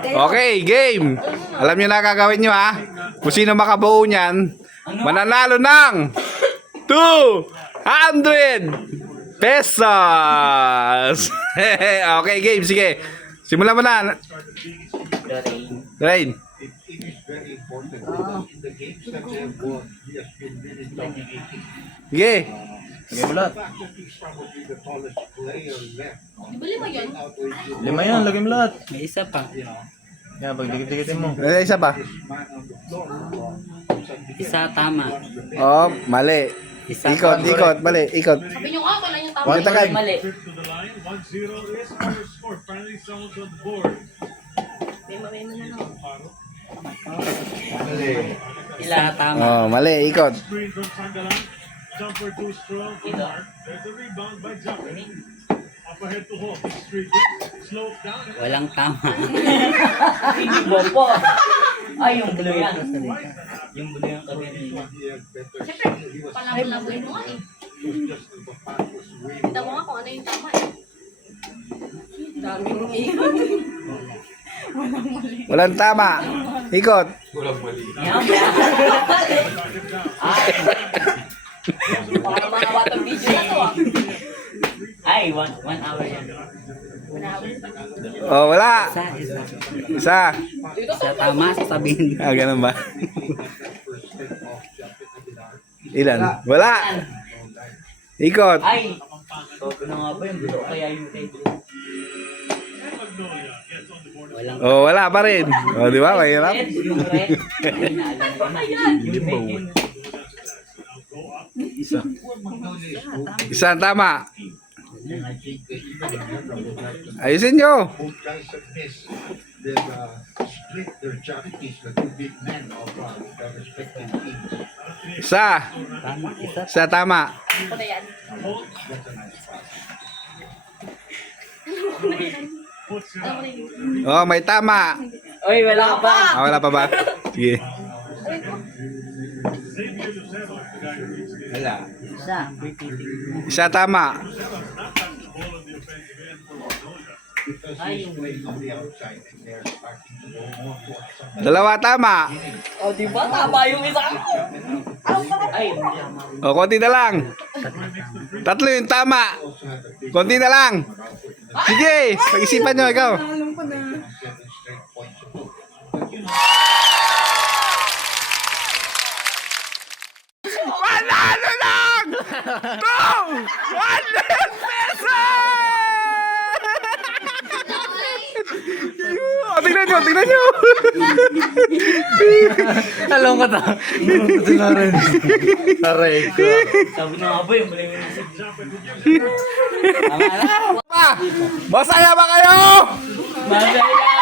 Okay, game. Alam nyo na gagawin nyo ha. Kung sino makabuo niyan, mananalo ng 200 pesos. Okay, game. Sige. Simulan mo na. Rain. Sige. Lagay mo lahat. Bili mo yun? 5 yan, lagay mo lahat. May isa pa. Yan, pagdikit-dikitin mo. Isa pa. Isa tama. Oh, mali. Isa Ikot, pa. ikot, mali, ikot. Sabi nyo nga, wala yung tama. Huwag takad. Mali. Isa tama. Oh, mali, ikot. Jumper too strong for Mark. There's a rebound by Jumper. Up ahead to Hawk. Street slow down. Walang tama. Hindi bobo. Ay, yung blue yan. Yung blue yung kanina. Siyempre, palabo-laboy mo nga eh. Kita mo nga kung ano yung tama eh. Dami mong iyon. Walang tama. Ikot. Yan, yan. Ay. Para mga batang video na to ah. Ay, one hour yan. Oh, wala. Isa. Isa. Isa tama, sasabihin. Ah, ganun ba? Ilan? Wala. Ikot. Ay. Todo na nga ba yung blue? Kaya yung kay blue. Walang Oh, wala pa rin. Oh, di ba? Mahirap. Red, yung red. Ay, naalala ko na. Yung red yun. Isa tama. Ayusin nyo. Both guys have missed. Then split their charities, the two big men of the respective teams. Isa. tama. Isa. Isa tama. Ako na yan. Alam ko na yun. Oh, may tama. Oy, wala pa. Ah, wala pa ba? Sige. Isa. Isa tama. Ay, yung On the outside, and they're starting to go more towards some. Dalawa tama. oh, di ba? Tama yung isa ko. Ay, tama. O, konti na lang. Tatlo yung tama. Konti na lang. Sige, pag-isipan nyo, ikaw. Seven straight points of hope. Manalo lang! 200 pesos! Oh, tingnan nyo, tingnan nyo. Alam ko ta. Si Loren. Aray ko. Sabi na nga ba yung mali yung isa. Tama na. Masaya ba kayo? Masaya!